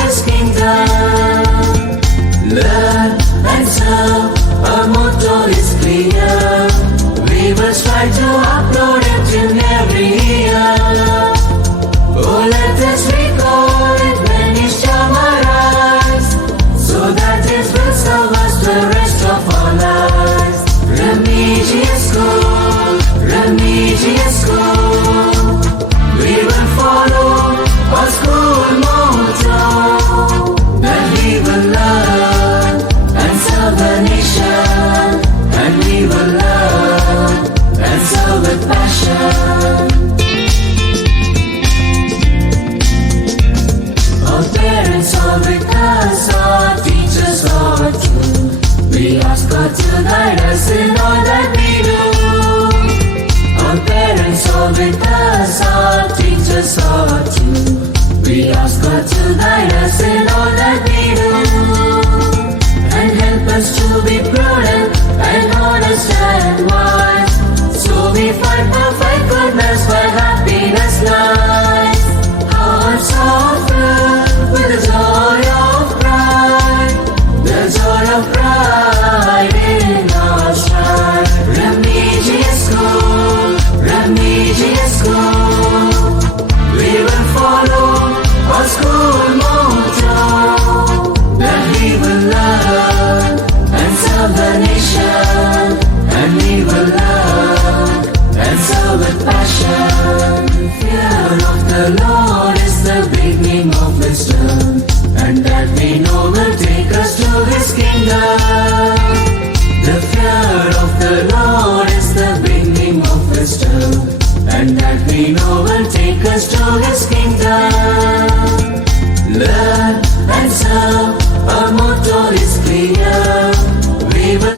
His kingdom. Learn and serve, our motto is clear. We will strive to upload it in every year. Oh, let us recall it when each time arise, so that it will serve us the rest of our lives. Remedious school, remedious school. We will follow our school motto, that we will learn and serve the nation, and we will learn and serve with passion. Our parents are with us, our teachers are too. We ask God to guide us in all that we do. Our parents are with us, our teachers are too. We ask God to guide us in all that we do, and help us to be prudent and honest and wise. So we fight perfect goodness where happiness lies. Hearts are filled with the joy of pride, the joy of pride in our stride. Remedious school, remedious school. We will follow our school motto, that we will learn and serve the nation, and we will learn and serve with passion. Fear of the Lord is the beginning of wisdom, and that we know will take us to His kingdom. The fear of the Lord is the beginning of wisdom, and that we know will take us to His kingdom.